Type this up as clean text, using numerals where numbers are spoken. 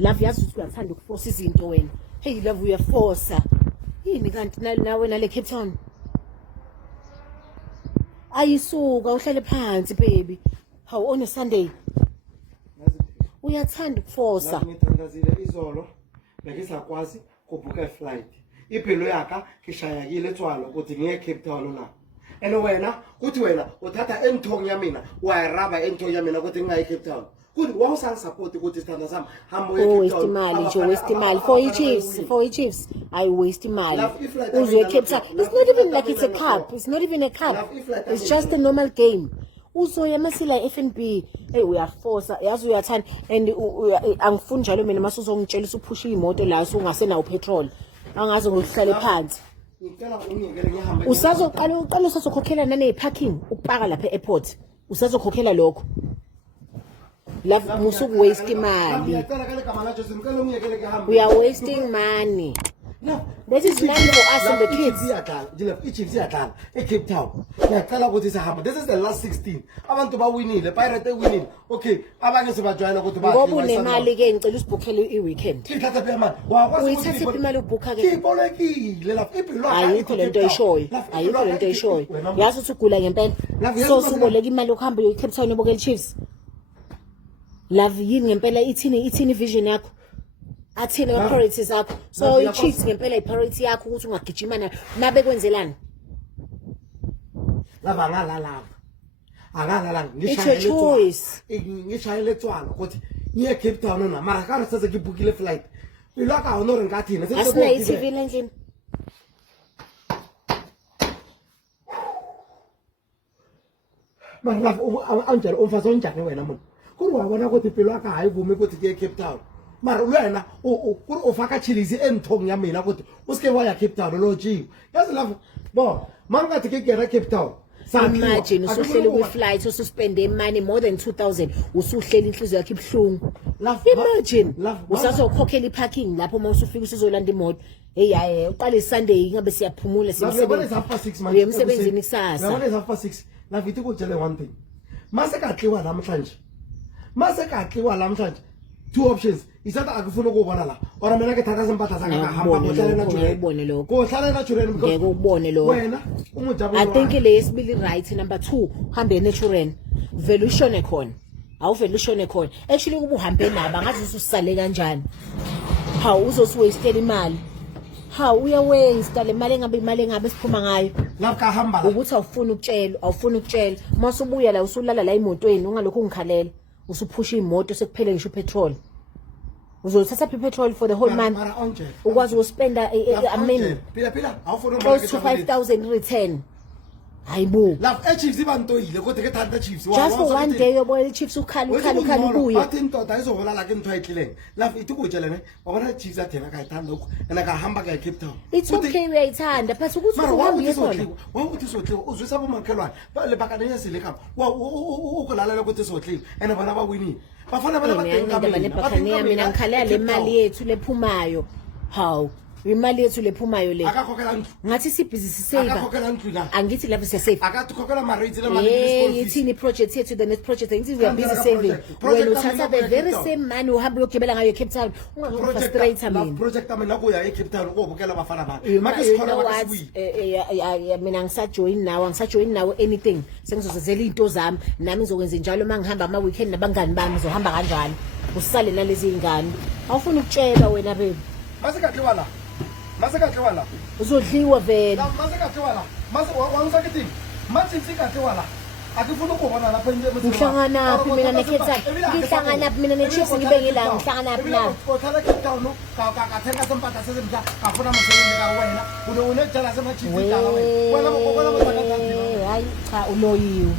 love yazi ukuthi uyathanda ukuforce izinto wena. Hey love uyaforce. Yini kanti nawe nale Cape Town? Ayisuka uhlale phansi baby. How on a Sunday? Uyathanda ukuforce. Ngithandazile izolo bengisakwazi kubhuka flight. Iphilo yaka kishayakile etswalo ukuthi ngiye Cape Town la. And wena kuthi wena uthatha enthong ya mina wayaraba enthong ya mina ukuthi ngingayi Cape Town. Kuthi wawusang support ukuthi sithanda sami hambo ye Cape Town. Waste imali for e-chiefs. I waste imali. Uzwe Cape Town. It's not even like it's a cup. It's not even a cup. It's just a normal game. Uzoya masila FNB. Hey uyaforce yazi uyathanda and angifuni njalo mina mase uzongitshela usuphusha imoto la ungasena upetrol. Angazi ngokuhlale phansi. Usazoqala usazokhokhela nane parking ukupaka lapha e-airport. Usazokhokhela lokho. Love musuku waste imali. We are wasting money. No, that is money for us and the kids. Chiefs yadlala eCape Town. Ngiyacela ukuthi sihamba. This is the last 16. Abantu ba winile, Pirate winile. Okay, abanye sebajoyina ukuthi ba. Ngoba unemali ke ngicela usibhukhele i-weekend. Ngithatha phe imali. Wakwazi uyithatha imali ubhukha ke. Ibolekile lapha impilo yakho. Ayikho lento eyishoyo. Ayikho lento eyishoyo. Yazi ukuthi ugula ngempela. So suboleka imali ukuhamba eCape Town ubukele Chiefs. Love yini ngempela ithini vision yakho. Athina ama priorities akho. So i-Chiefs ngempela i-priority yakho ukuthi ungagijima nabe kwenzelani. Lava ngalala. Akalala ngishayele etswalo ukuthi ngiye Cape Town na mara kana sase ngibukile flight. Ilaka honor ngathina asina i-TV endlini. Mara anjalo umfazi onjani wena mona? Kuri wabona ukuthi impilo yakho hayivumi ukuthi ke Cape Town. Mara wena kuri ufaka chilizi enthong ya mina ukuthi usike waya Cape Town lo jiwe. Yazi lava bo mangathi ke gera Cape Town. Imagine usuhleli ku-flight ususpende money more than 2,000 usuhleli inhliziyo yakhe ibhlungu. Imagine usazokhokhela i-parking lapho uma usufika usuzolanda imoto. Hey hayi uqala iSunday ngabe siyaphumula emsebenzini kusasa. Yabona is half past 6. La vithi kutshele one thing. Mase katliwa namhlanje. Mase katliwa namhlanje. Two options. Isatha akufuna ukubona la. Ora mina ke thatha sempatha sanga hamba ngohlala natural. Ubone lokho. Ngohlala natural because ngeke ubone lokho. Wena umujabula. I think lesibili right. Number 2 hambe natural. Vele ushone khona. Awuvele ushone khona. Actually kuba uhambe naba ngathi ususale kanjani. How uzosiwaste imali. How uya waste le mali engabe siphuma ngayo. Lapha hamba la. Ukuthi awufuni ukutshela. Mase ubuya la usulala la emotweni ungalokho ungikhalela. Usuphusha imoto sekuphele ngisho petrol. Uzothatha petrol for the whole month. Ukwazi uspenda I mean close to 5,000 return. Hayibo. La Chiefs ibantoyile kodwa ke thanda Chiefs. Just for one day yoboy Chiefs ukhala ubuye. Bathi indoda izohola la ke ntwa ekhileng. La ithi kutshela ne wabona Chiefs athena kayithanda lokho ena kahamba ka Cape Town. It's okay uyayithanda but ukuthi uhambe khona. Wawuthi sotliwa uzwisa bomakhelwane. Le bakane yesile khapha. Ukulalela ukuthi sotliwa ena bona ba winile. Bafana bana bathengisa mina ngikhalela le mali yethu lephumayo. How imali yethu lephumayo le akakhokhela ndlu ngathi sibhizinisi saver akakhokhela ndlu la angithi lapho siya save akathokhela ama rates le mali yithini project yethu the next project ngithi we are busy saving wena uthatha the very same money uhamba uyogibela ngayo Cape Town ungangifrustrate mina project amena kuya e Cape Town ukubukela abafana bakhe make sikhona bakasibuyi mina ngisajoin nawo anything sengizozenzela into zami nami ngizokwenza njalo mangihamba ama weekend nabangani bami ngizohamba kanjalo usale nalezi ingane awufuna ukutshela wena baby Masakatliwa la. Uzodliwa vele. Masakatliwa la. Wangisakithi. Masitsikatliwa la. Akufuna ukubona lapha into ngihlangana aphi mina neKhetha. Ngihlangana aphi mina neChiefs ngibe ngila ngihlangana aphi na. Uthatha Cape Town ka sempatha sesemja afuna amasebenzi ka wena. Unejala sema Chiefs ka wena. Wena hayi cha uloyiwe.